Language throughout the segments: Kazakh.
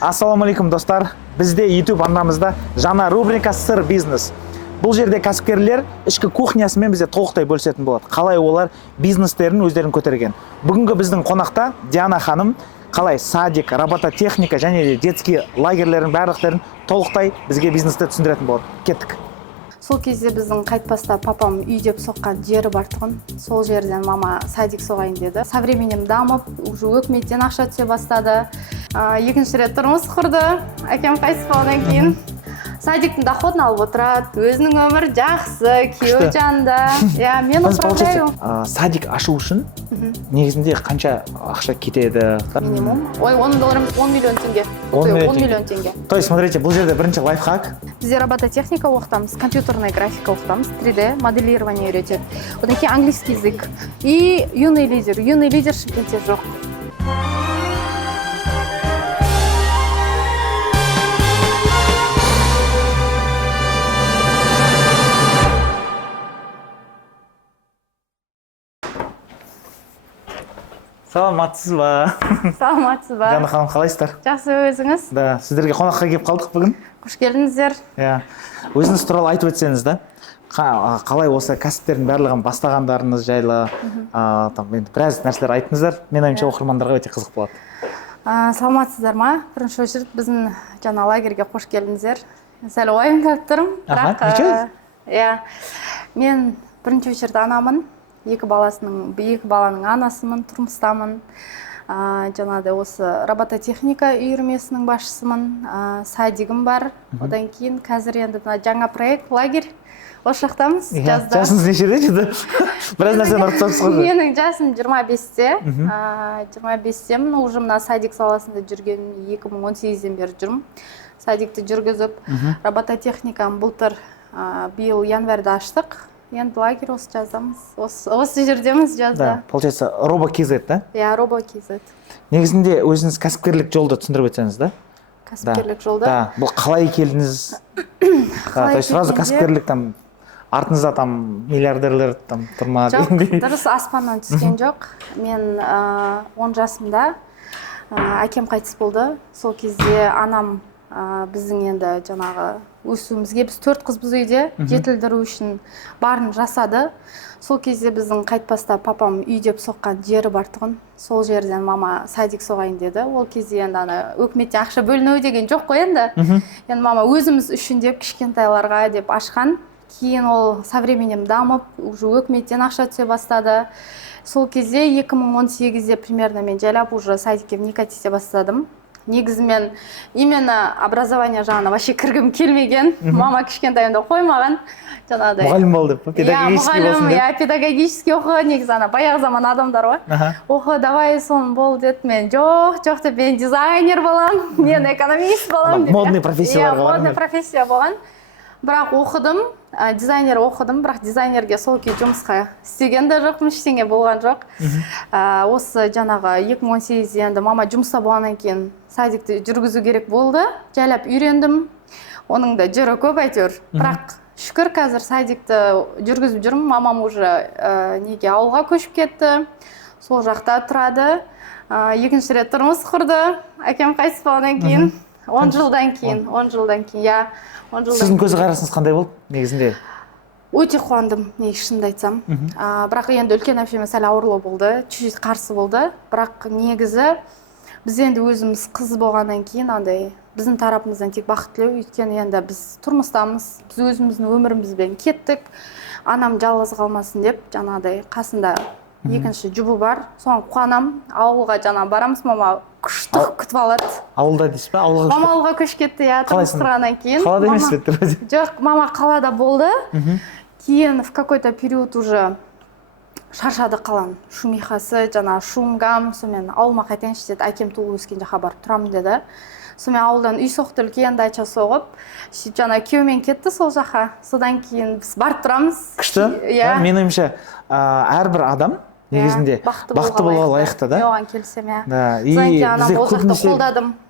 Ассаламалейкум достар. Бізде YouTube арнамызда жаңа рубрика «Сыр бизнес». Бұл жерде кәсіпкерлер ішкі кухнясымен бізде толықтай бөлісетін болады. Қалай олар бизнестерін өздерін көтерген. Бүгінгі біздің қонақта Диана ханым қалай садик, робототехника және детский лагерлерін барлықтарын толықтай бізге бизнесті түсіндіретін болады. Кеттік. Сол кезде біздің қайтпаста папам үй деп соққан жері бар тұғын. Сол жерден мама садик соғайын деді. Со временем дамып, уже өкіметтен ақша түсе бастады. Екінші рет тұрмыс құрды. Әкем қайтыс болғаннан кейін садиктің доходын алып отырады. Өзінің өмірі жақсы, күйеуі жанында. Мен управляю. Садик ашу үшін негізінде қанша ақша кетеді? Минимум. 10 доллар, 10 миллион теңге. 10 миллион теңге. То есть, смотрите, бұл жерде бірінші лайфхак. Бізде робототехника оқытамыз, компьютерная графика оқытамыз, 3D моделирование үйретеді. Одан кейін английский язык. И юный лидер. Юный лидер Шымкентте жоқ. Саламатсыз ба? Саламатсыз ба? Диана ханым, қалайсыздар? Жақсы, өзіңіз? Да, сіздерге қонаққа келіп қалдық бүгін. Қош келдіңіздер. Өзіңіз туралы айтып өтсеңіз да, қалай осы кәсіптердің барлығын бастағандарыңыз жайлы, біраз нәрселер айттыңыздар. Мен ойымша оқырмандарға өте қызық болады. Саламатсыздар ма? Бірінші очередь біздің жаңа лагерьге қош келдіңіздер. Сәл уайымдап тұрмын. Мен бірінші очередь анамын. Екі баланың анасымын, тұрмыстамын. Жаңағыдай осы робототехника үйірмесінің басшысымын. Садигім бар. Одан кейін қазір енді жаңа проект лагерь. Осы жақтамыз жазда. Жасыңыз нешеде жеді? Біраз нәрсені ұрып тастыңыз ғой. Менің жасым 25-те. 25-темін. Уже мына садик саласында жүрген 2018-ден бері жүрмін. Садикті жүргізіп, робототехниканы былтыр биыл январьда аштық. Енді лагерь осы жаздамыз. Осы жердеміз жазда. Да, получается, RoboKZ, да? RoboKZ. Негізінде өзіңіз кәсіпкерлік жолды түсіндіріп өтсеңіз, да? Кәсіпкерлік жолды. Да, бұл қалай келдіңіз? То есть, сразу кәсіпкерлік артыңызда миллиардерлер тұрма дегендей. Жоқ, дұрыс аспаннан түскен жоқ. Мен 10 жасымда әкем қайтыс болды. Сол кезде анам біздің енді жаңағы өсуімізге, біз 4 қызбыз үйде, жетілдіру үшін барын жасады. Сол кезде біздің қайтпаста папам үй деп соққан жері бар тұғын. Сол жерден мама садик соғайын деді. Ол кезде енді өкіметтен ақша бөліну деген жоқ қой енді. Енді мама өзіміз үшін деп кішкентайларға деп ашқан. Кейін ол со временем дамып, уже өкіметтен ақша түсе бастады. Сол кезде 2018-де примерно мен жайлап уже садикке вникать ете бастадым. Негізі мен именно образование жағына вообще кіргім келмеген. Мама кішкентайымда қоймаған. Мұғалім бол деп, педагогический болсын деп. Педагогический оқы, негізі баяғы заман адамдар ғой. Оқы, давай сон бол деді. Мен жоқ деп, мен дизайнер болам, мен экономист болам деп. Модный профессияларға бар. Модный профессия болған. Бірақ оқыдым, дизайнер оқыдым, бірақ дизайнерге сол кей жұмысқа істеген де жоқпын, ештеңе болған жоқ. Осы жаңағы 2018-де енді мама жұмыста болғаннан кейін садикті жүргізу керек болды. Жайлап үйрендім. Оның да жері көп әйтеуір. Бірақ шүкір қазір садикті жүргізіп жүрмін. Мамам уже ауылға көшіп кетті. Сол жақта тұрады. Екінші рет тұрмыс құрды. Әкем қайтыс болғаннан кейін. 10 жылдан кейін. Сіздің көзі қарасыңыз қандай болды негізінде? Өте қуандым, шынымды айтсам. Бірақ енді үлкен әпшеме сәл ауырлау болды, чуть-чуть қарсы болды. Бірақ негізі біз енді өзіміз қыз болғаннан кейін біздің тарапымыздан тек бақыттылау, өйткені енді біз тұрмыстамыз, біз өзіміздің өмірімізбен кеттік. Анам жалғыз қалмасын деп, жаңағыдай қасында екінші жұбы бар. Соған қуанам, ауылға барамыз, мама күшті күтіп алады. Ауылда дейсіз ба? Мама ауылға көшіп кетті, тұрмыс құрғаннан кейін. Қалада емес пе? Жоқ, мама қалада болды. Кейін в какой-то период уже шаршады қаланың шумихасы, шумгам, сонымен ауылыма қайтайыншы деді. Әкем туылып өскен жаққа барып тұрамын деді. Сонымен ауылдан үй соқты, үлкен дача соғып, күйеумен кетті сол жаққа. Содан кейін біз барып тұрамыз. Күшті? Мен ойымша, әрбір адам негізінде бақытты болуға лайықты, да? Оған келсем,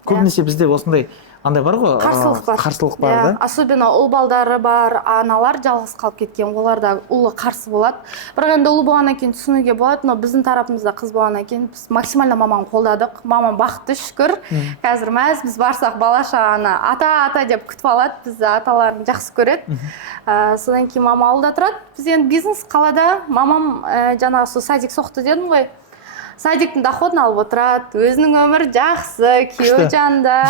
Көбінесе бізде осындай андай бар ғой, қарсылық бар да. Особенно ұл балдары бар аналар жалғыз қалып кеткен, оларда ұлы қарсы болады. Бірақ енді ұл болғаннан кейін түсінуге болады, но біздің тарапымызда қыз болғаннан кейін біз максимально маманы қолдадық. Мамам бақытты, шүкір. Қазір мәз біз барсақ бала-шағаны ата деп күтіп алады, бізді аталарын жақсы көреді. Содан кейін мама ауылда тұрады. Біз енді бизнес қалада, мамам жаңағы сол садик соқты дедім ғой. Садиктің доходын алып отырады, өзінің өмірі жақсы, күйеуі жанында.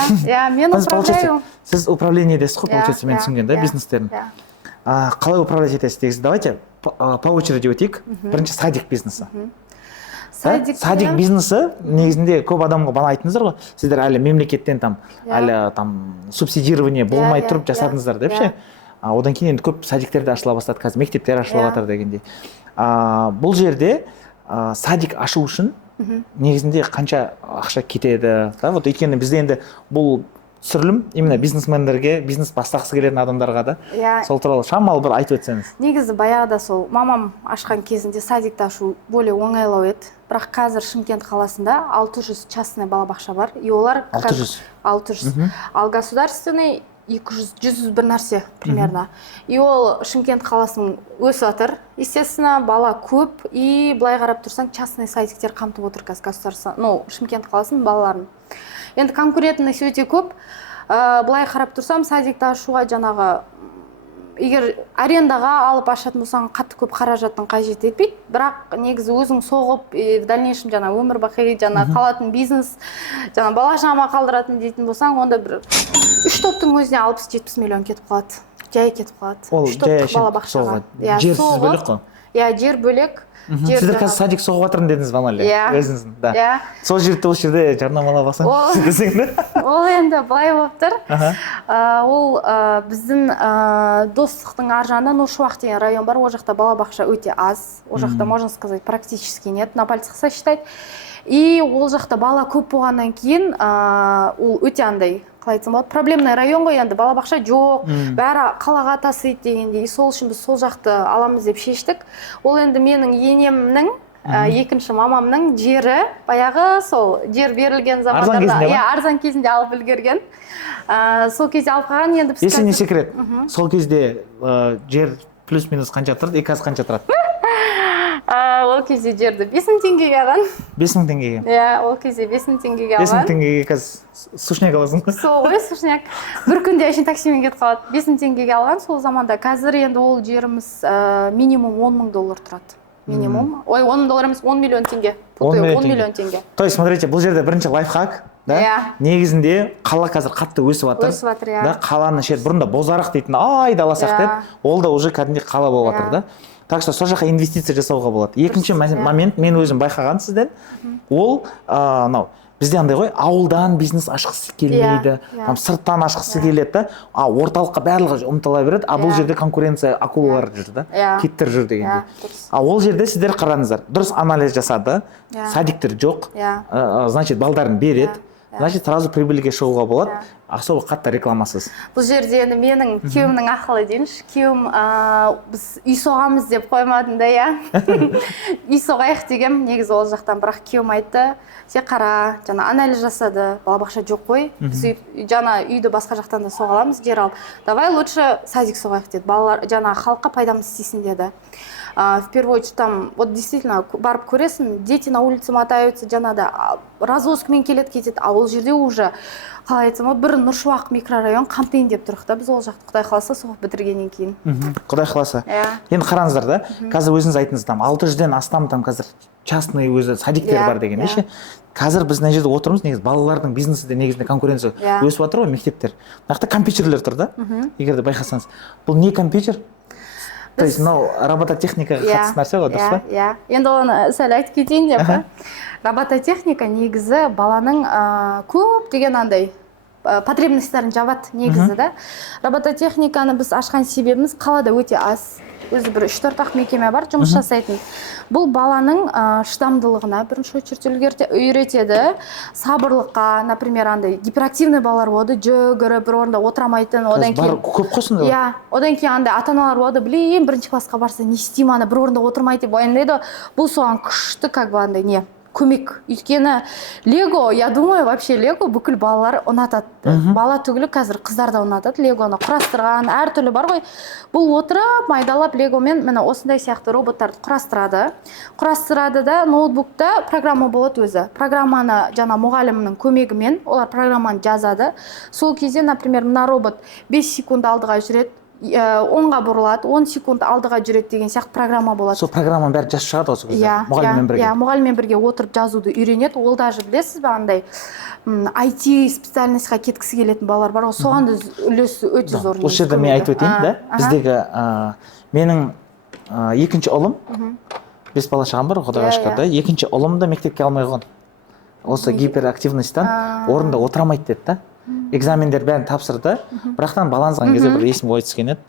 Мен управляю. Сіз управлениедесіз ғой, получается, мен түсінген да, бизнестерін. Қалай управлять етесіз дегіз? Давайте по очереди өтейік. Бірінші садик бизнесі. Садик бизнесі негізінде көп адамға бана айттыңыздар ғой, сіздер әлі мемлекеттен әлі субсидирование болмай тұрып жасадыңыздар деп ше. Одан кейін енді көп садиктерді ашыла бастады, қазір мектептер ашылып жатыр дегендей. Бұл жерде садик ашу үшін негізінде қанша ақша кетеді? Вот өйткені бізде енді бұл түсірілім именно бизнесмендерге, бизнес бастағысы келетін адамдарға да. Сол туралы шамалы бір айтып өтсеңіз. Негізі баяғыда сол мамам ашқан кезінде садикті ашу более оңайлау еді. Бірақ қазір Шымкент қаласында 600 частный балабақша бар. И олар 600. Ал государственный 200-100 бір нәрсе примерно. И ол Шымкент қаласының өсіп жатыр. Естественно, бала көп, и былай қарап тұрсаң, частный садиктер қамтып отыр қазір Шымкент қаласының балаларын. Енді конкурентность өте көп. Былай қарап тұрсам, садикті ашуға жаңағы егер арендаға алып ашатын болсаң, қатты көп қаражаттың қажет етпейді. Бірақ негізі өзің соғып, в дальнейшем өмір бақи қалатын бизнес, бала-шағама қалдыратын дейтін болсаң, онда бір 3 топтың өзіне 60-70 миллион кетіп қалады. Жай кетіп қалады. Ол жай балабақшаға. Жерсіз бөлек қой. Жер бөлек. Сіздер қазір садик соғып жатырмын дедіңіз Ваналия, өзіңіздің. Сол жерді осы жерде жарнамалап алсаңыз десең де. Ол енді былай болып тұр. Ол біздің достықтың ар жағында Нұршуақ деген район бар, ол жақта балабақша өте аз. Ол жақта, можно сказать, практически нет, на пальцах сосчитать. И ол жақта бала көп болғаннан кейін ол өте андай, қалай айтсам болады, проблемный район ғой, енді балабақша жоқ, бәрі қалаға тасиды дегендей. Сол үшін біз сол жақты аламыз деп шештік. Ол енді менің енемнің, екінші мамамның жері, баяғы сол жер берілген замандарда, арзан кезінде алып үлгерген. Сол кезде алып қалған, енді біз... Если не секрет, сол кезде жер плюс-минус қанша тұрды, қазір қанша тұрады? Ол кезде жерді 5000 теңгеге алған. 5000 теңгеге? Ол кезде 5000 теңгеге алған. 5000 теңгеге қазір сушняк аласың? Сол ғой, сушняк. Бір күнде әшін таксимен кетіп қалады. 5000 теңгеге алған сол заманда. Қазір енді ол жеріміз минимум $10,000 тұрады. Минимум. Ой, $10,000 емес, 10 миллион теңге. 10 миллион теңге. То есть, смотрите, бұл жерде бірінші лайфхак. Негізінде қала қазір қатты өсіп жатыр. Өсіп жатыр, қаланы шет бұрында бозарық дейтін айдаласақ деп, ол да уже кәдімгі қала болып жатыр да. Так что сол жаққа инвестиция жасауға болады. Екінші момент, мен өзім байқаған сізден, ол бізде андай ғой, ауылдан бизнес ашқысы келмейді, сырттан ашқысы келеді да, орталыққа барлығы ұмтыла береді, бұл жерде конкуренция акулалар жүр да, киттер жүр дегенде. Ол жерде сіздер қараңыздар, дұрыс анализ жасады, садиктер жоқ, значит, балдарын береді, значит, сразу прибыльге шығуға болады, особо қатты рекламасыз. Бұл жерде енді менің күйеуімнің ақылы дейінші. Күйеуім біз үй соғамыз деп қоймадым да, үй соғайық деген, негізі ол жақтан, бірақ күйеуім айтты, сен қара, анализ жасады, балабақша жоқ қой, біз үйді басқа жақтан да соғаламыз, жер алып. Давай лучше садик соғайық деді, балалар халыққа пайдамыз істейсін деді. В первую очередь там, вот действительно, барып көресің, дети на улице мотаются, развозкамен келеді кетеді, а ол жерде уже, қалай айтсам, бір Нұршуақ микрорайон қамтайын деп тұрық та, біз ол жақты Құдай қаласа соғып бітіргеннен кейін. Құдай қаласа. Енді қараңыздар да, қазір өзіңіз айтыңыз, 600-ден астам қазір частный өзі садиктер бар деген, еше? Қазір біз мына жерде отырмыз, негізі балалардың бизнесі де негізінде конкуренция өсіп жатыр ғой, мектептер. Нақты компьютерлер тұр да, егер де байқасаңыз. Бұл не компьютер? То есть, робототехникаға қатысты нәрсе ғой, дұрыс па? Енді оны сәл айтып кетейін деп. Робототехника негізі баланың көп деген андай потребностьтарын жабады негізі да. Робототехниканы біз ашқан себебіміз қалада өте аз. Өзі бір 3-4 мекеме бар, жұмыс жасайтын. Бұл баланың шыдамдылығына бірінші очередь үйретеді, сабырлыққа, например, андай гиперактивный балалар болады, жүгіріп бір орында отырамайтын, одан кейін көп қосынды. Одан кейін андай ата-аналар болады, бірінші классқа барса не істеймін, ана бір орында отырмайды деп уайымдайды. Бұл соған күшті андай не көмек. Өйткені Лего, я думаю, вообще Лего бүкіл балалар ұнатады. Бала түгілі қазір қыздар да ұнатады. Легоны құрастырған, әртүрлі бар ғой. Бұл отырып, майдалап Легомен міне осындай сияқты роботтарды құрастырады да, ноутбукта программа болады өзі. Программаны жаңа мұғалімнің көмегімен олар программаны жазады. Сол кезде, например, мына робот 5 секунд алдыға жүреді, 10-ға бұрылады, 10 секунд алдыға жүреді деген сияқты программа болады. Сол программаның бәрі жазып шығады осы кезде, мұғаліммен бірге. Мұғаліммен бірге отырып жазуды үйренеді. Ол даже білесіз бе, андай IT специальностьқа кеткісі келетін балалар бар ғой, соған да үлесі өте зор. Осы жерде мен айтып өтейін, да? Біздегі менің екінші ұлым, 5 бала шағам бар, Құдайға шүкір, да? Екінші ұлым да мектепке алмай қойған. Осы гиперактивностьтан орында отырамайды деді, да? Экзамендер бәрін тапсырды, бірақтан баланызған кезде бір есім ой түскен еді.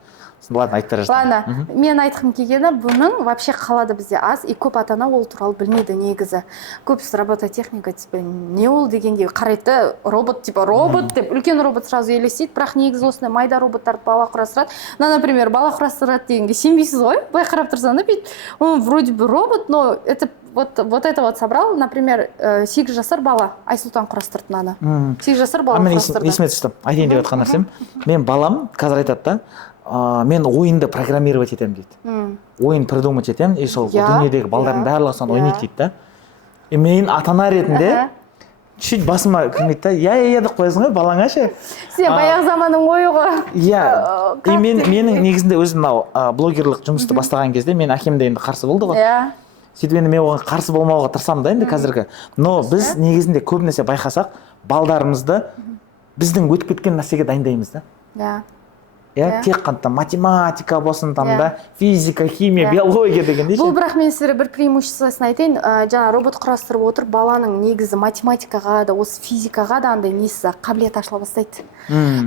Ладно, айтып бара Ладно, мен айтқым келгені, бұның вообще қалада бізде аз, и көп ата-ана ол туралы білмейді негізі. Көбісі робототехника, типа, не ол дегенде қарайды, робот, типа, робот деп, үлкен робот сразу елестейді, бірақ негізі осындай майда роботтарды бала құрастырады. Например, бала құрастырады дегенге сенбейсіз ғой, былай қарап тұрсаң, бүйтіп, он вроде бы робот, но это вот это вот собрал, например, 8 жасар бала Айсұлтан құрастырды мынаны. 8 жасар бала құрастырды. Есіме түсті, айтайын деп жатқан нәрсем. Мен балам қазір айтады да, мен ойынды программировать етемін дейді. Ойын придумать етемін, и сол дүниедегі балдардың барлығы соны ойнайды дейді да. И мен ата-ана ретінде чуть басыма кірмейді да, я деп қоясың ғой балаңа ше. Сен баяғы заманның ойы ғой. Иә. И менің негізінде өзім мынау блогерлік жұмысты бастаған кезде мен әкем де енді қарсы болды ғой. Сөйтіп енді мен оған қарсы болмауға тырысамын да енді қазіргі. Но біз негізінде көбінесе байқасақ, балдарымызды біздің өтіп кеткен нәрсеге дайындаймыз да. Тек қана математика болсын, там да, физика, химия, биология дегендей. Бұл бірақ мен сіздерге бір преимуществосын айтайын. Жаңа робот құрастырып отыр, баланың негізі математикаға да, осы физикаға да андай несі қабілет ашыла бастайды.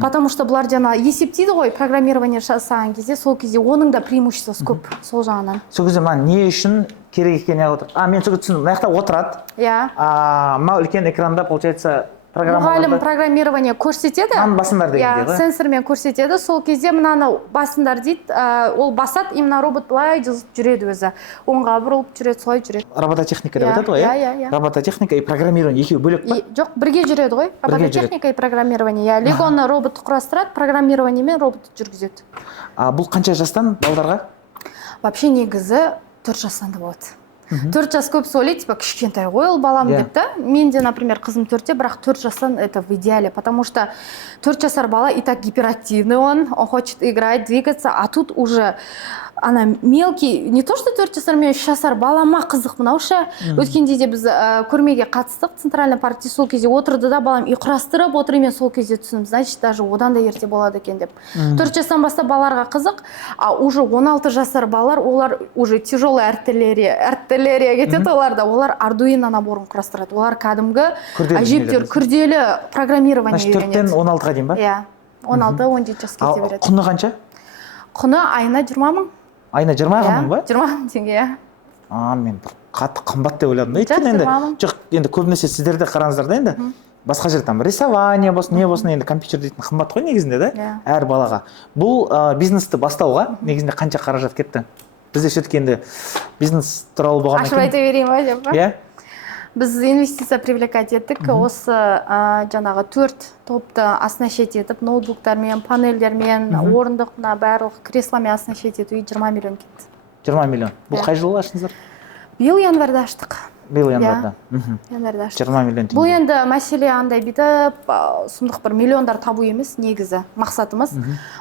Потому что бұлар жаңа есептейді ғой, программирование жасаған кезде, сол кезде оның да преимуществосы көп сол жағынан. Сол кезде мына не үшін керек екеніне отыр. Мен сол түсіндім. Мына жақта отырады. Мына үлкен экранда получается мұғалім программирование көрсетеді. Басындар дегенде ғой. Сенсормен көрсетеді. Сол кезде мынаны басындар дейді. Ол басады, именно робот былай жазып жүреді өзі. Оңға бұрылып жүреді, солай жүреді. Робототехника деп айтады ғой, робототехника и программирование екеуі бөлек па? Жоқ, бірге жүреді ғой. Робототехника и программирование. Легоны робот құрастырады, программирование мен робот жүргізеді. Бұл қанша жастан балдарға? Вообще негізі 4 жастан да болады. 4 жас көп ойлайды, типа кішкентай ғой ол балам деп та. Менде, например, қызым 4-те, бірақ 4 жастан это в идеале, потому что 4 жасар бала и так гиперактивный он хочет играть, двигаться, а тут уже ана мелкий, не то что 4 жасар, мен 3 жасар балама қызық мынаушы. Өткенде де біз көрмеге қатыстық, Центральный паркте, сол кезде отырды да балам үй құрастырып отыр, мен сол кезде түсіндім, значит, даже одан да ерте болады екен деп. 4 жастан бастап балаларға қызық, а уже 16 жасар балалар, олар уже тяжелый артиллерия кетеді оларда, олар Arduino наборын құрастырады. Олар кәдімгі әжептәуір күрделі программирование үйренеді. 4-тен 16-ға дейін ба? Иә, 16-17 жасқа кете береді. Құны қанша? Құны айына 20 мың. Айына 20 мың ба? 20 мың теңге. Мен қатты қымбат деп ойладым да. Жоқ, енді көбінесе сіздерде қараңыздар да енді. Басқа жерде там рисование болсын, не болсын, енді компьютер дейтін қымбат қой негізінде да, әр балаға. Бұл бизнесті бастауға негізінде қанша қаражат кетті? Бізде все-таки енді бизнес туралы болған екен. Ашып айта берейін ба деп па? Иә. Біз инвестиция привлекать еттік. Осы жаңағы 4 топты оснащать етіп, ноутбуктармен, панельдермен, орындықна барлық кресломен оснащать етуге 20 миллион кетті. 20 миллион. Бұл қай жылы аштыңыздар? Биыл январда аштық. Биыл январда. Январда аштық. 20 миллион теңге. Бұл енді мәселе андай бүйтіп, сұмдық бір миллиондар табу емес негізі мақсатымыз.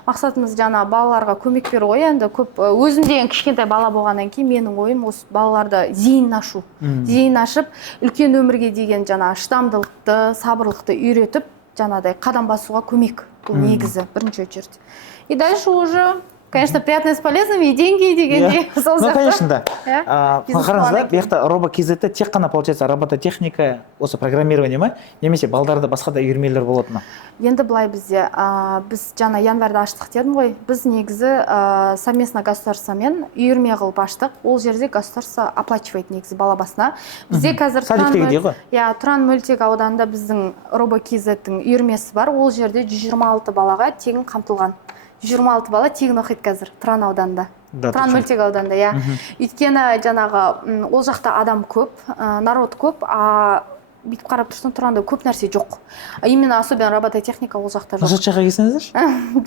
Мақсатымыз жаңа балаларға көмек беру ғой, енді көп өзім деген кішкентай бала болғаннан кейін менің ойым осы балаларды зейінін ашу. Зейінін ашып, үлкен өмірге деген жаңа шыдамдылықты, сабырлықты үйретіп, жаңадай қадам басуға көмек. Бұл негізі бірінші очередь. И дальше уже конечно, приятно с полезными и деньги дегенде. Ну, конечно, да. Қараңыздар, бұяқта робо-кз-те тек қана, получается, робототехника, осы программирование ма, немесе балдарда басқа да үйірмелер болады ма? Енді былай бізде, біз жаңа январда аштық дедім ғой, біз негізі совместно государствомен үйірме қылып аштық. Ол жерде государство оплачивает негізі бала басына. Бізде қазір Тұран мөлтек ауданында біздің робо-кз-тің үйірмесі бар. Ол жерде 126 балаға тегін қамтылған. 126 бала тегін оқиды қазір Тұран ауданында. тұран мөлтек ауданында, иә. Өйткені жаңағы ол жақта адам көп, народ көп, бүйтіп қарап тұрсаң тұрғанда көп нәрсе жоқ. Именно особенно робототехника ол жақта жоқ. Нұрсат жаққа келсеңіздерші?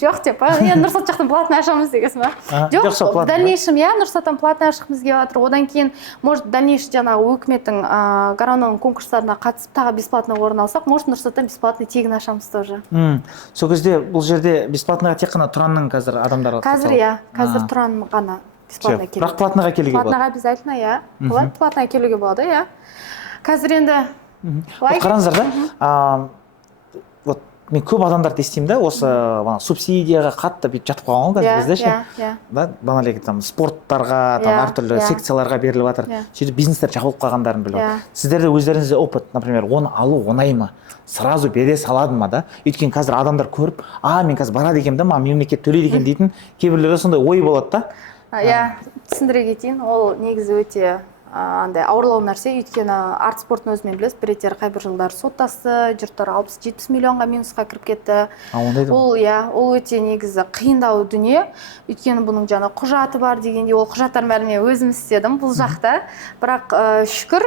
Жоқ деп, енді Нұрсат жақтан платный ашамыз дегенсің ба? Жоқ, в дальнейшем, иә, Нұрсаттан платный ашқымыз келіп жатыр. Одан кейін, может, дальнейший жаңағы өкіметтің Гарановның конкурстарына қатысып тағы бесплатный орын алсақ, может, Нұрсаттан бесплатный тегін ашамыз тоже. Сол кезде бұл жерде бесплатныйға тек қана Тұранның қазір адамдарға қазір, иә, қазір Тұран ғана бесплатный келеді. Бірақ платныйға келуге болады. Платныйға обязательно, иә. Болады, платныйға келуге болады, иә. Қазір енді қараңыздар да, вот мен көп адамдарды естимін да, осы субсидияға қатты бүйтіп жатып қалған ғой қазір бізде ше. Да, баналеге там спорттарға, там әртүрлі секцияларға беріліп жатыр. Сөйтіп бизнестер жабылып қалғандарын біліп. Сіздерде өздеріңізде опыт, например, оны алу оңай ма? Сразу бере салады ма да? Өйткені қазір адамдар көріп, мен қазір барады екенмін да, мемлекет төлейді екен дейтін кейбіреулерде сондай ой болады да. Иә, түсіндіре кетейін, ол негізі өте андай ауырлау нәрсе, өйткені арт спортын өзімен білесіз, біреттер қайбір жылдар соттасты, жұрттар 60-70 миллионға минусқа кіріп кетті. Ол, иә, ол өте негізі қиындау дүние, өйткені бұның жаңа құжаты бар дегенде, ол құжаттар бәріне өзім істедім бұл жақта. Бірақ шүкір,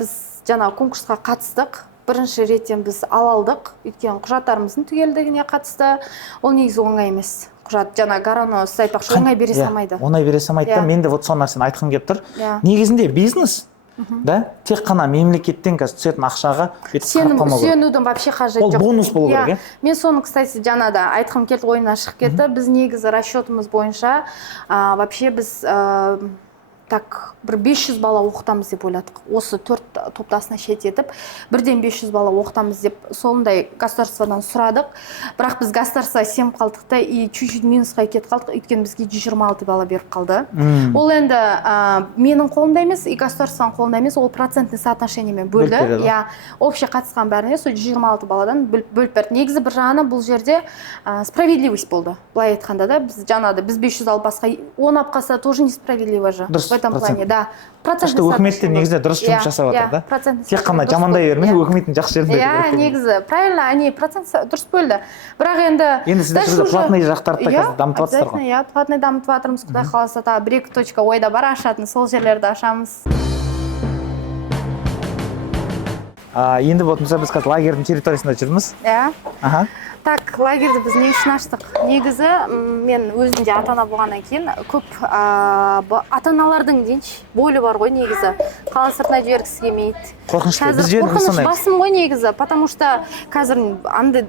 біз жаңа конкурсқа қатыстық. Бірінші реттен біз алалдық, өйткені құжаттарымыздың түгелдігіне қатысты. Ол негізі оңай емес. Құжат жаңа Гарано сіз айтпақшы оңай бере салмайды. Оңай бере салмайды да, мен де вот сол нәрсені айтқым келіп тұр. Негізінде бизнес, да, тек қана мемлекеттен қазір түсетін ақшаға сүйенудің вообще қажеті жоқ. Ол бонус болу керек, иә? Мен соны, кстати, жаңа да айтқым келді, ойымнан шығып кетті. Біз негізі расчетымыз бойынша вообще біз так бір 500 бала оқытамыз деп ойладық. Осы 4 топтасына шет етіп, бірден 500 бала оқытамыз деп сондай государстводан сұрадық. Бірақ біз государство сеніп қалдық та и чуть-чуть минусқа кетіп қалдық, өйткені бізге 126 бала беріп қалды. Ол енді менің қолымда емес, и государствоның қолында емес, ол процентный соотношениемен бөлді. Я общий қатысқан бәріне сол 126 баладан бөліп берді. Негізі бір жағынан бұл жерде справедливость болды. Былай айтқанда да, біз жаңада біз 500 алып басқа 10 алып қалса тоже несправедливо же. В этом плане, да. Что өкіметтен негізде дұрыс жұмыс жасап жатыр да. Тек қана жамандай бермей, өкіметтің жақсы жерінде. Иә, негізі правильно, они процент дұрыс бөлді. Бірақ енді сіздер платный жақтарды да қазір дамытып жатсыздар ғой. Иә, платный дамытып жатырмыз, Құдай қаласа, бір-екі точка ойда бар ашатын, сол жерлерді ашамыз. Енді вот біз қазір лагердің территориясында жүрміз. Иә. Так, лагерді біз не үшін аштық? Негізі, мен өзінде ата-ана болғаннан кейін көп ата-аналардың дейінші бойлы бар ғой негізі. Қалан сыртына жібергісі келмейді. Қорқынышты, біз жіберіп қорқыныш басым ғой негізі, потому что қазір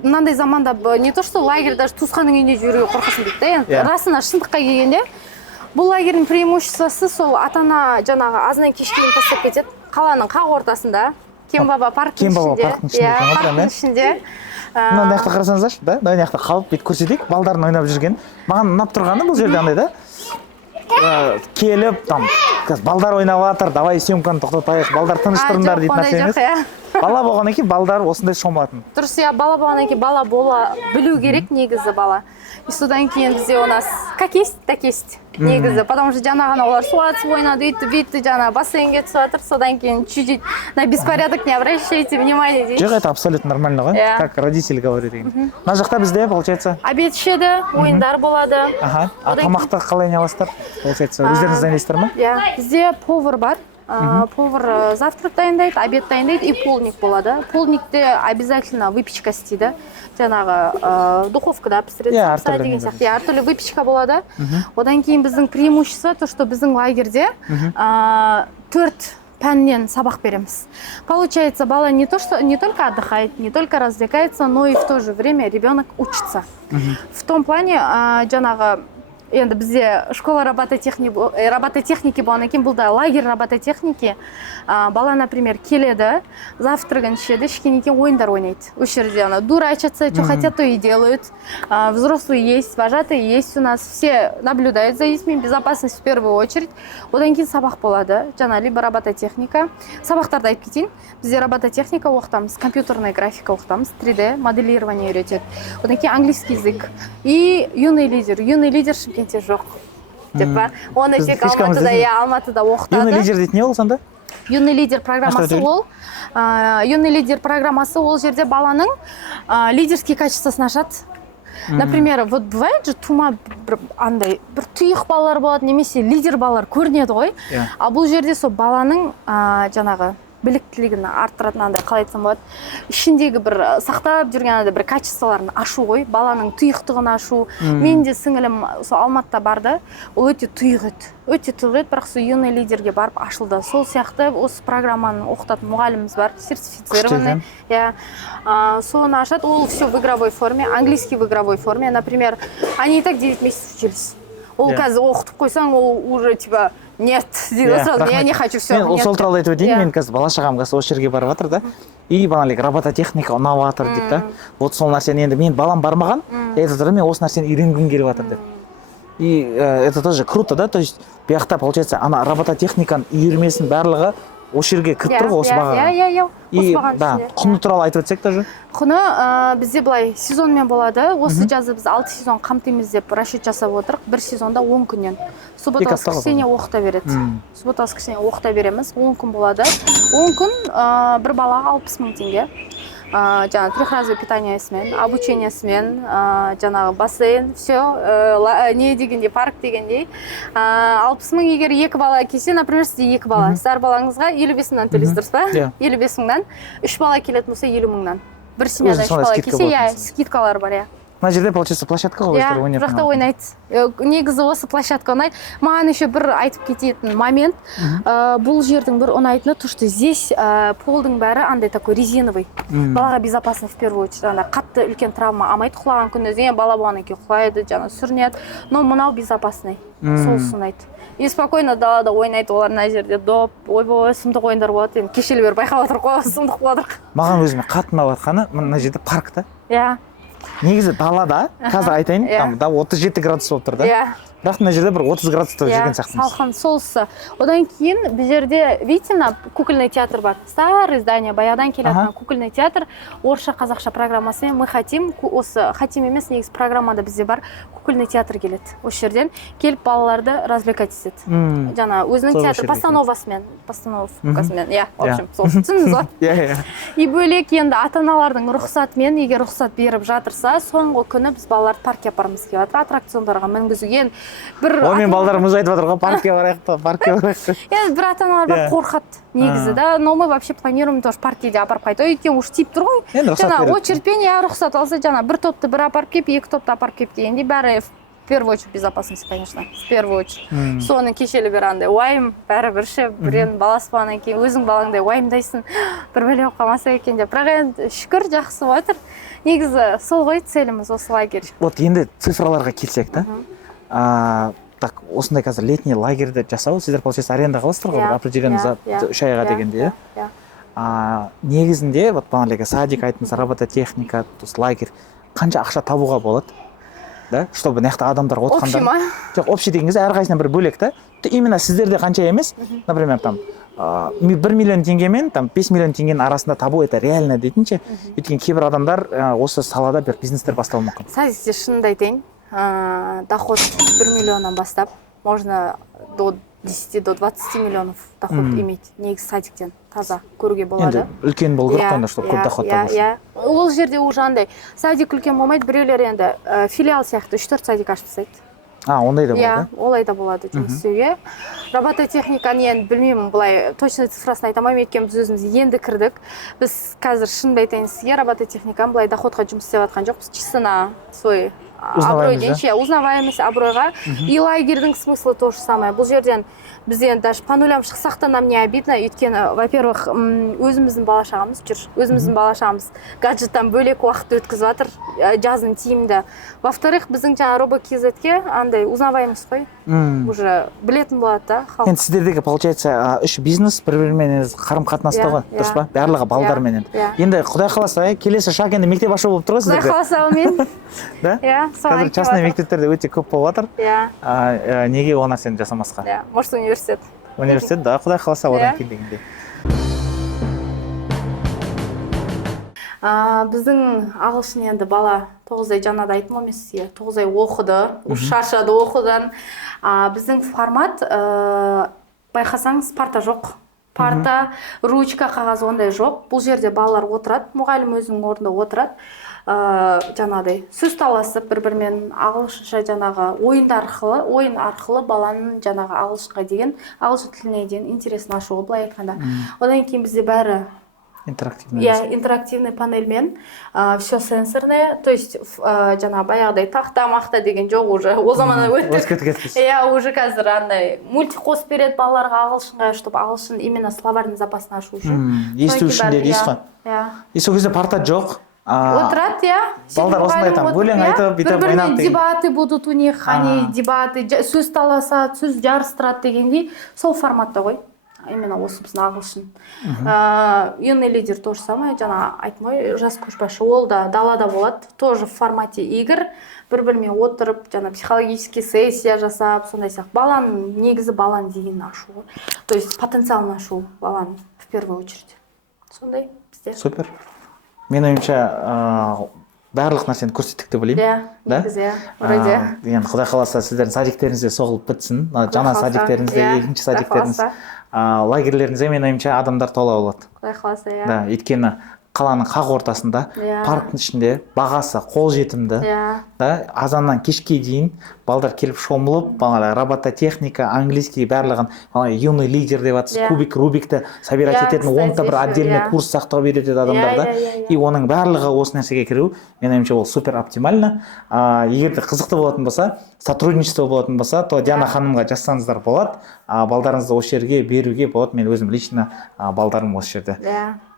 мынандай заманда не то, что лагерь даже туысқанның үйіне жіберуге қорқасың дейді да, енді расына шындыққа келгенде. Бұл лагердің преимуществосы сол ата-ана жаңағы азынан кешке дейін тастап кетеді. Қаланың қақ ортасында, Кембаба парктың ішінде. Мына жақта қарасаңыздаршы, да? Мына жақта қалып бүйтіп көрсетейік, балдардың ойнап жүрген. Маған ұнап тұрғаны бұл жерде андай да. Келіп, там, балдар ойнап жатыр, давай съемканы тоқтатайық, балдар тыныш тұрыңдар дейтін нәрсе емес. Бала болғаннан кейін балдар осындай шомылатын. Дұрыс, иә, бала болғаннан кейін бала бола білу керек негізі бала. И содан кейін бізде у нас как есть, так есть негізі. Потому что жаңа ғана олар суға түсіп ойнады, өйтті жаңа бассейнге түсіп жатыр, содан кейін чуть-чуть на беспорядок не обращайте внимание дейді. Жоқ, это абсолютно нормально ғой, как родители говорят деген. Мына жақта бізде, получается, обед ішеді, ойындар болады. Тамақты қалай не аласыздар? Получается, өздеріңіз дайындайсыздар ма? Иә, бізде повар бар. Повар завтрак дайындайды, обед дайындайды и полдник болады. Полдникте обязательно выпечка істейді. Жаңағы духовкада пісіреді, самса деген сияқты. Әртүрлі выпечка болады. Одан кейін біздің преимущество то, что біздің лагерде 4 пәннен сабақ береміз. Получается, бала не только отдыхает, не только развлекается, но и в то же время ребенок учится. В том плане, жаңағы енді бізде школа робототехники болғаннан кейін бұл да лагерь робототехники. Бала, например, келеді, завтрагын ішеді, ішкеннен кейін ойындар ойнайды. Осы жерде дурачатся, что хотят, то и делают. Взрослые есть, вожатые есть у нас, все наблюдают за ними, безопасность в первую очередь. Одан кейін сабақ болады, жаңа либо робототехника. Сабақтарды айтып кетейін. Бізде робототехника оқытамыз, компьютерная графика оқытамыз, 3D моделирование үйретеді. Одан кейін английский язык и юный лидер. Юный лидер Шымкентте жоқ деп бар. Оны тек Алматыда оқытады. Юный лидер дейді не ол сонда? Юный лидер программасы ол. Юный лидер программасы ол жерде баланың лидерский качествосын ашады. например, вот бывает же тума бір андай бір тұйық балалар болады немесе лидер балалар көрінеді ғой. А бұл жерде сол баланың жаңағы біліктілігін арттыратын андай қалай айтсам болады, ішіндегі бір сақтап жүрген андай бір качестволарын ашу ғой, баланың тұйықтығын ашу. Мен де сіңілім сол Алматыда барды, ол өте тұйық еді, бірақ сол юный лидерге барып ашылды. Сол сияқты осы программаны оқытатын мұғаліміміз бар, сертифицированный. Соны ашады, ол все в игровой форме, английский в игровой форме. Например, они и так 9 месяцев учились. Ол қазір оқытып қойсаң, ол уже типа нет, я не хочу, все. Мен сол туралы айтып өтейін, мен қазір бала шағам қазір осы жерге барып жатыр да, и бағанағы робототехника ұнап жатыр дейді да. Вот сол нәрсені енді мен балам бармаған, мен осы нәрсені үйренгім келіп жатыр деп. И это тоже круто, да, то есть бұяқта получается ана робототехниканың үйірмесінің барлығы осы жерге кіріп тұр ғой, осы бағаға. И да, құны туралы айтып өтсек тоже. Құны бізде былай сезонмен болады. Осы жазы біз 6 сезон қамтимыз деп расчет жасап отырық. Бір сезонда 10 күннен. Суббота воскресенье оқыта береді. Суббота воскресенье оқыта береміз. 10 күн болады. 10 күн бір балаға 60 мың теңге. Жаңағы трехразовое питаниесімен, обучениесімен, жаңағы бассейн, все, не дегенде, парк дегендей. 60 мың егер 2 бала келсе, например, сізде 2 бала. Сіз әр балаңызға 55 мыңнан төлейсіз, дұрыс па? 55 мыңнан. 3 бала келетін болса 50 мыңнан. Бір семьяда 3 бала келсе, скидкалар бар, иә. Мына жерде получается площадка ғой, өздері ойнап. Жақта ойнайды. Негізі осы площадка ұнайды. Маған еще бір айтып кететін момент, бұл жердің бір ұнайтыны, то что здесь полдың бәрі андай такой резиновый. Балаға безопасно в первую очередь. Анда қатты үлкен травма алмайды, құлаған күнде деген бала болғаннан кейін құлайды, жаңа сүрінеді. Но мынау безопасный. Сол ұнайды. И спокойно далада ойнайды, олар мына жерде доп, ойбой, сұмдық ойындар болады. Енді кешелі бері байқап отырық қой, сұмдық болады. Маған өзіме қатты ұнап жатқаны мына жерде паркта. Иә. Негізі далада, қазір айтайын, там 37 градус болып тұр да. Бірақ мына жерде бір 30 градуста жүрген сияқтымыз. Салқын, солсы. Одан кейін бұл жерде, видите, кукольный театр бар. Старый здание, баяғыдан келетін кукольный театр. Орысша, қазақша программасымен мы хотим, осы хотим емес, негізі программада бізде бар, кукольный театр келеді. Осы жерден келіп балаларды развлекать етеді. Жаңа өзінің театр постановкасымен, иә, в общем, сол түсіндіңіз ғой. И бөлек енді ата-аналардың рұқсатымен, егер рұқсат беріп жатырса, соңғы күні біз балаларды паркке апармыз келіп жатыр, аттракциондарға мінгізуге. Мен балдар мұз айтып жатыр ғой, паркке барайық. Енді бір ата-аналар бар қорқады негізі да, но мы вообще планируем тоже паркке де апарып қайту, өйткені уж тиіп тұр ғой. Жаңа очередьпен рұқсат алса, жаңа бір топты бір апарып кеп, 2 топты апарып кеп дегенде бәрі в первую очередь безопасность, конечно, в первую очередь. Соны кешелі бері андай уайым, бәрі бірші, бірен баласы болғаннан кейін өзің балаңдай уайымдайсың, бір бәле болып қалмаса екен деп. Бірақ енді шүкір жақсы болып жатыр. Негізі сол ғой целіміз осы лагерь. Вот енді цифраларға келсек та. Так, осындай қазір летний лагерьді жасау, сіздер получается аренда қыласыздар ғой, определенный 3 айға дегенде, негізінде, вот бағанағы садик айтыңыз, робототехника, лагерь, қанша ақша табуға болады, да, чтобы мына жақта адамдар отқандар. Общий ма? Жоқ, общий деген кезде әрқайсынан бір бөлек та. Именно сіздерде қанша емес, например, там 1 миллион теңгемен, там 5 миллион теңгенің арасында табу это реально дейтінше, өйткені кейбір адамдар осы салада бір бизнестер бастауы мүмкін. Садикте шынымды айтайын, доход 1 миллионнан бастап, можно до 10 до 20 миллионов доход иметь, негізі садиктен таза көруге болады. Енді үлкен болу керек қой, чтобы көп доход табылсын. Ол жерде уже андай садик үлкен болмайды, біреулер енді филиал сияқты 3-4 садик ашып тастайды. Ондай да болады. Олай да болады жұмыс істеуге. Робототехниканы енді білмеймін, былай точно цифрасын айта алмаймын, өйткені біз өзіміз енді кірдік. Біз қазір шынымды айтайын сізге, робототехниканы былай доходқа жұмыс істеп жатқан жоқпыз, чисто на свой узнаваемость, абыройға. И лагерьдің смыслы то же самое. Бұл жерден бізден даже по нулям шықсақ та нам не обидно, өйткені, во-первых, өзіміздің бала-шағамыз жүр. Өзіміздің бала-шағамыз гаджеттан бөлек уақыт өткізіп жатыр, жазын тиімді. Во-вторых, біздің жаңа робокизетке андай узнаваемость қой. Уже білетін болады да. Енді сіздердегі, получается, 3 бизнес бір-бірімен қарым-қатынаста ғой, дұрыс па? Барлығы балдармен енді. Енді Құдай қаласа, келесі шаг енді мектеп ашу болып тұр ғой сіздерге. Құдай қаласа әумин. Да? Қазір частный мектептерде өте көп болып жатыр. Неге ол нәрсені жасамасқа? Может, университет. Университет, да, Құдай қаласа одан кейін дегенде. Біздің ағылшын енді бала 9 ай жаңада айттым ғой мен сізге, 9 ай оқыды, шаршады оқудан. Біздің формат, байқасаңыз, парта жоқ. Парта, ручка, қағаз ондай жоқ. Бұл жерде балалар отырады, мұғалім өзінің орнында отырады. жаңағыдай сөз таласып бір бірімен ағылшынша жаңағы ойын арқылы баланың жаңағы ағылшынға деген ағылшын тіліне деген интересін ашуға былай айтқанда. Одан кейін бізде бәрі интерактивный. интерактивный панельмен, все сенсорное, то есть жаңағы баяғыдай тақта деген жоқ уже, ол заманнан өтіп. Уже қазір андай мультик қосып береді балаларға ағылшынға, чтобы ағылшын именно словарный запасын ашу үшін. Есту үшін де дейсіз ғой. И сол кезде парта жоқ. Отырады, балдар осындай айтам, өлең айтып, бүйтіп ойнап деген. Дебаты будут у них, они дебаты, сөз таласады, сөз жарыстырады дегендей, сол форматта ғой. Именно осы біздің ағылшын. Юный лидер то же самое, жаңа айттым ғой, жас көшбасшы, ол да далада болады, тоже в формате игр, бір-бірімен отырып, жаңа психологический сессия жасап, сондай сияқты. Баланың негізі баланың зейінін ашу ғой. То есть потенциалын ашу баланың в первую очередь. Сондай бізде. Супер. Мен ойымша барлық нәрсені көрсеттік деп ойлаймын. Негізі, вроде. Енді Құдай қаласа сіздердің садиктеріңізде соғылып бітсін. Жаңа садиктеріңізде, екінші садиктеріңіз, лагерлеріңізде мен ойымша адамдар тола болады. Құдай қаласа, Да, өйткені қаланың қақ ортасында, парктың ішінде, бағасы қолжетімді, да, азаннан кешке дейін балдар келіп шомылып, робототехника, английский барлығын, юный лидер деп атсыз, кубик, рубикті собирать ететін, оны да бір отдельный курс сақтау береді адамдарда. И оның барлығы осы нәрсеге кіру, мен ойымша ол супер оптимально. Егер де қызықты болатын болса, сотрудничество болатын болса, то Диана ханымға жазсаңыздар болады, балдарыңызды осы жерге беруге болады. Мен өзім лично балдарым осы жерде.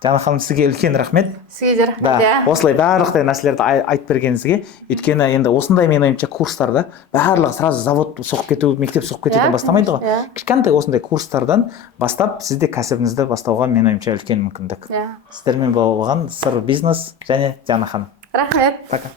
Диана ханым, сізге үлкен рахмет. Сізге рахмет. Осылай барлықтай нәрселерді айтып бергеніңізге. Өйткені енді осындай мен ойымша курстарда барлығы сразу завод соғып кету, мектеп соғып кетуден бастамайды ғой. Кішкентай осындай курстардан бастап сізде кәсібіңізді бастауға мен ойымша үлкен мүмкіндік. Сіздермен болған Сыр бизнес және Диана ханым. Рахмет. Пока.